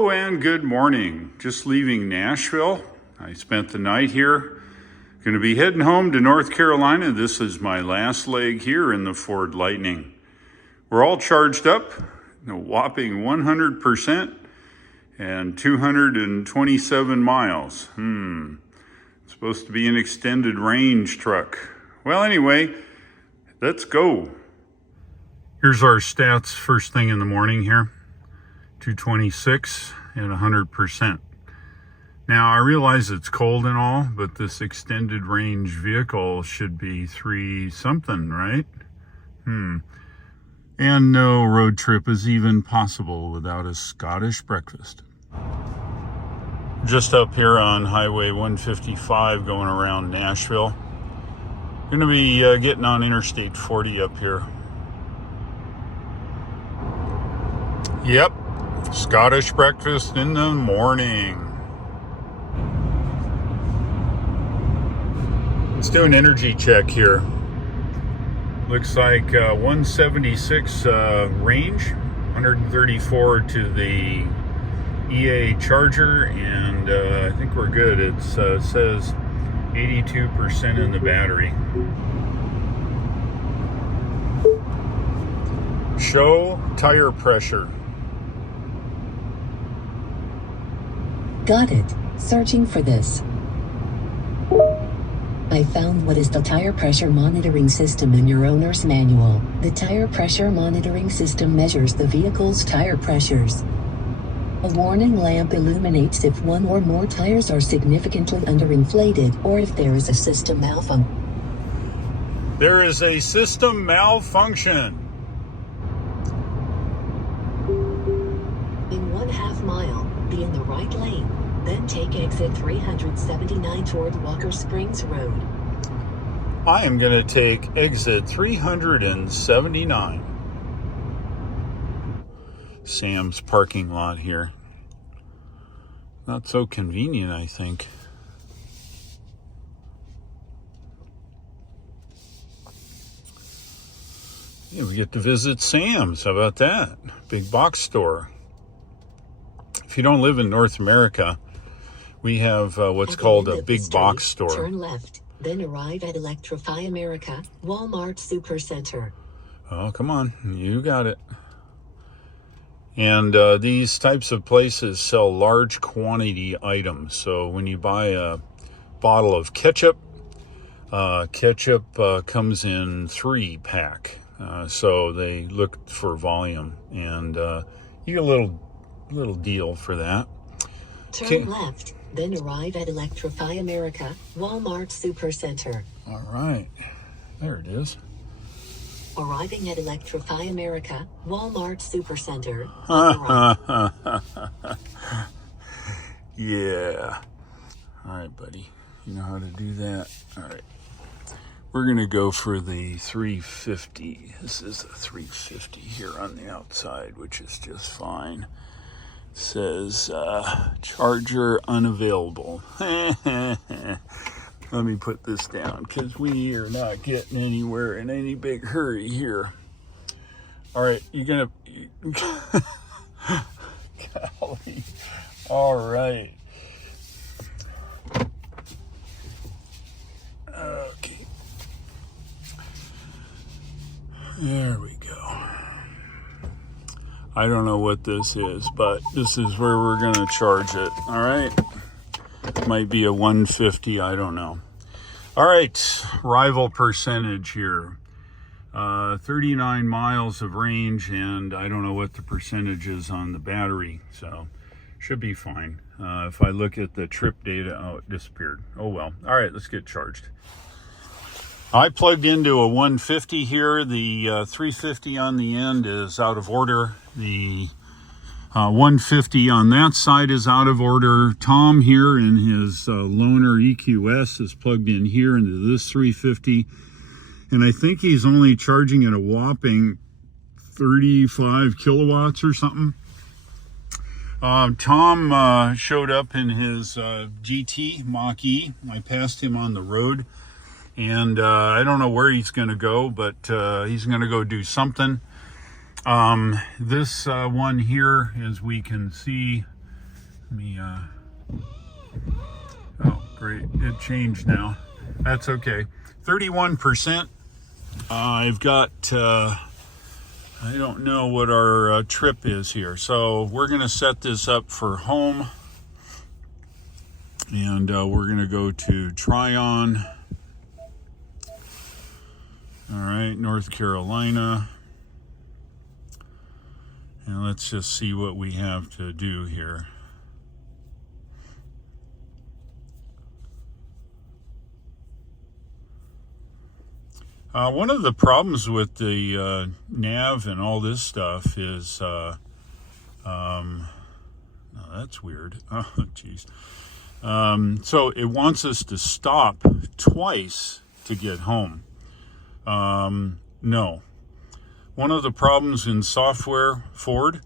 Hello and good morning. Just leaving Nashville. I spent the night here. Going to be heading home to North Carolina. This is my last leg here in the Ford Lightning. We're all charged up, a whopping 100% and 227 miles. It's supposed to be an extended range truck. Well, anyway, let's go. Here's our stats first thing in the morning here. 226 and 100%. Now I realize it's cold and all, but this extended range vehicle should be 3 something, right? And no road trip is even possible without a Scottish breakfast. Just up here on Highway 155 going around Nashville. Gonna be getting on Interstate 40 up here. Yep. Scottish breakfast in the morning. Let's do an energy check here. Looks like 176 range, 134 to the EA charger, and I think we're good. It says 82% in the battery. Show tire pressure. Got it. Searching for this. I found what is the tire pressure monitoring system in your owner's manual. The tire pressure monitoring system measures the vehicle's tire pressures. A warning lamp illuminates if one or more tires are significantly underinflated or if there is a system malfunction. There is a system malfunction. In 1/2 mile, be in the right lane. Then take exit 379 toward Walker Springs Road. I am going to take exit 379. Sam's parking lot here. Not so convenient, I think. Yeah, we get to visit Sam's. How about that? Big box store. If you don't live in North America, we have what's called a big box store. Turn left, then arrive at Electrify America, Walmart Supercenter. Oh, come on. You got it. And these types of places sell large quantity items. So when you buy a bottle of ketchup, comes in 3-pack. So they look for volume. And you get a little deal for that. Turn left, then arrive at Electrify America, Walmart Supercenter. All right. There it is. Arriving at Electrify America, Walmart Supercenter. Yeah. All right, buddy. You know how to do that. All right. We're going to go for the 350. This is a 350 here on the outside, which is just fine. It says charger unavailable. Let me put this down because we are not getting anywhere in any big hurry here. All right, you're gonna. Golly. All right. Okay. There we go. I don't know what this is, but this is where we're going to charge it. All right. Might be a 150. I don't know. All right. Rival percentage here. 39 miles of range, and I don't know what the percentage is on the battery. So should be fine. If I look at the trip data, oh, it disappeared. Oh, well. All right. Let's get charged. I plugged into a 150 here. The 350 on the end is out of order. The 150 on that side is out of order. Tom here in his loaner EQS is plugged in here into this 350. And I think he's only charging at a whopping 35 kilowatts or something. Tom showed up in his GT Mach-E. I passed him on the road. And I don't know where he's going to go, but he's going to go do something. This one here, as we can see, Let me, oh, great. It changed now. That's okay. 31%. I've got, I don't know what our trip is here. So we're going to set this up for home. And we're going to go to Tryon. All right, North Carolina. And let's just see what we have to do here. One of the problems with the nav and all this stuff is, no, that's weird. Oh, geez. So it wants us to stop twice to get home. No. One of the problems in software Ford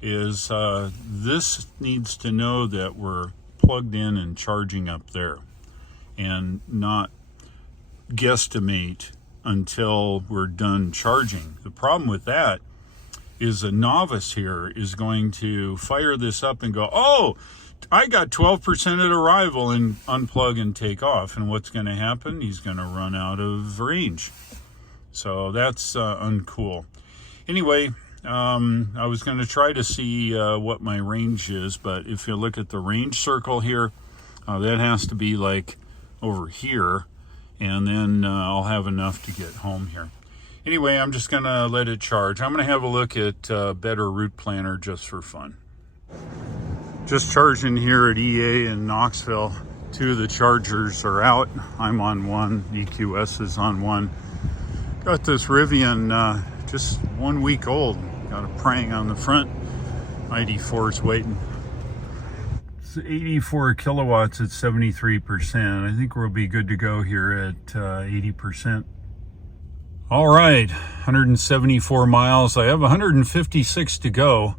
is this needs to know that we're plugged in and charging up there and not guesstimate until we're done charging. The problem with that is a novice here is going to fire this up and go, oh, I got 12% at arrival, and unplug and take off. And what's going to happen? He's going to run out of range. So that's uncool. Anyway, I was going to try to see what my range is, but if you look at the range circle here, that has to be like over here, and then I'll have enough to get home here. Anyway, I'm just going to let it charge. I'm going to have a look at Better Route Planner just for fun. Just charging here at EA in Knoxville. Two of the chargers are out. I'm on one. EQS is on one. Got this Rivian, just 1 week old. Got a Prang on the front. ID4's waiting. It's 84 kilowatts at 73%. I think we'll be good to go here at 80%. All right, 174 miles. I have 156 to go.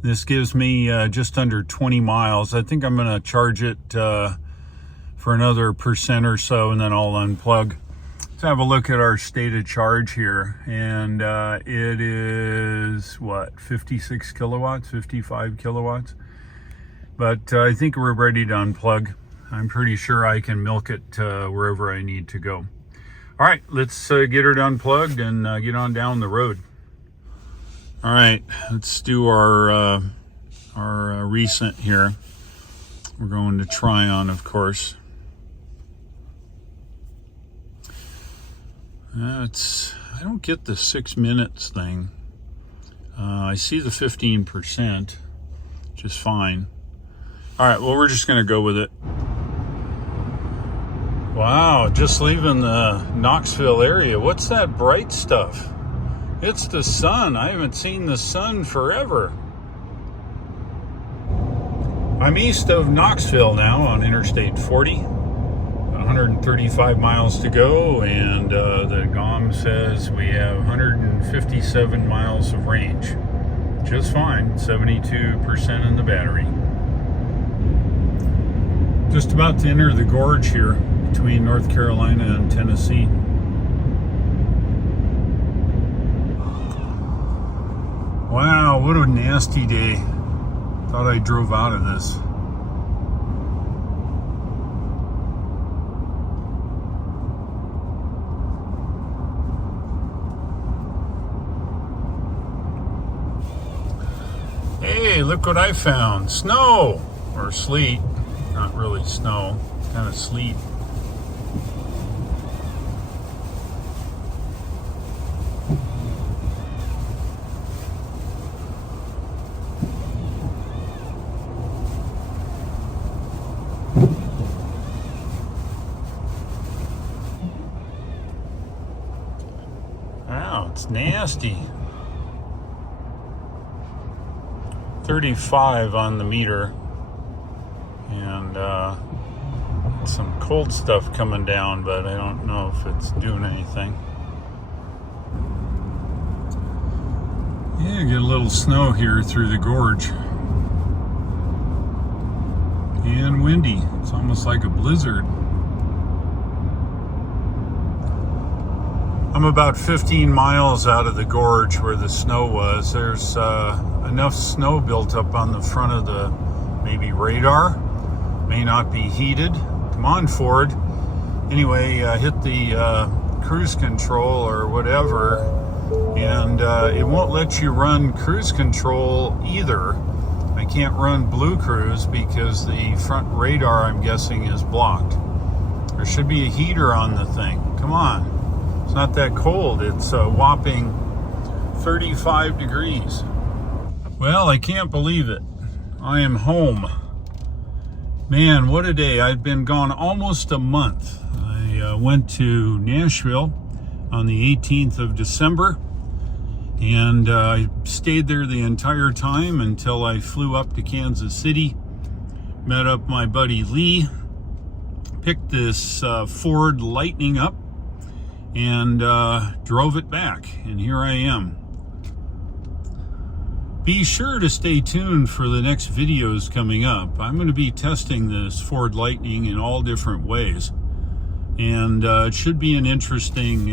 This gives me just under 20 miles. I think I'm going to charge it for another percent or so, and then I'll unplug. Let's have a look at our state of charge here. And it is, what, 56 kilowatts, 55 kilowatts? But I think we're ready to unplug. I'm pretty sure I can milk it wherever I need to go. All right, let's get it unplugged and get on down the road. All right, let's do our recent here. We're going to Tryon, of course. I don't get the 6 minutes thing. I see the 15%, which is fine. All right, well, we're just going to go with it. Wow, just leaving the Knoxville area. What's that bright stuff? It's the sun. I haven't seen the sun forever. I'm east of Knoxville now on Interstate 40. 135 miles to go, and the GOM says we have 157 miles of range. Just fine, 72% in the battery. Just about to enter the gorge here between North Carolina and Tennessee. Wow, what a nasty day. Thought I drove out of this. Hey, look what I found. Snow or sleet. Not really snow, kind of sleet. Wow, it's nasty. 35 on the meter, and some cold stuff coming down, but I don't know if it's doing anything. Yeah, get a little snow here through the gorge, and windy. It's almost like a blizzard. I'm about 15 miles out of the gorge where the snow was. There's enough snow built up on the front of the maybe radar. May not be heated. Come on, Ford. Anyway, hit the cruise control or whatever, and it won't let you run cruise control either. I can't run Blue Cruise because the front radar, I'm guessing, is blocked. There should be a heater on the thing. Come on. It's not that cold. It's a whopping 35 degrees. Well, I can't believe it. I am home. Man, what a day. I've been gone almost a month. I went to Nashville on the 18th of December, and I stayed there the entire time until I flew up to Kansas City, met up my buddy Lee, picked this Ford Lightning up, and drove it back, and here I am. Be sure to stay tuned for the next videos coming up. I'm going to be testing this Ford Lightning in all different ways, and it should be an interesting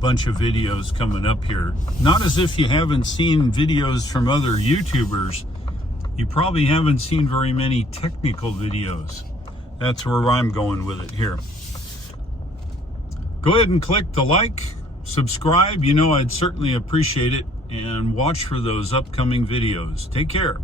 bunch of videos coming up here. Not as if you haven't seen videos from other YouTubers. You probably haven't seen very many technical videos. That's where I'm going with it here. Go ahead and click the like, subscribe. You know, I'd certainly appreciate it. And watch for those upcoming videos. Take care.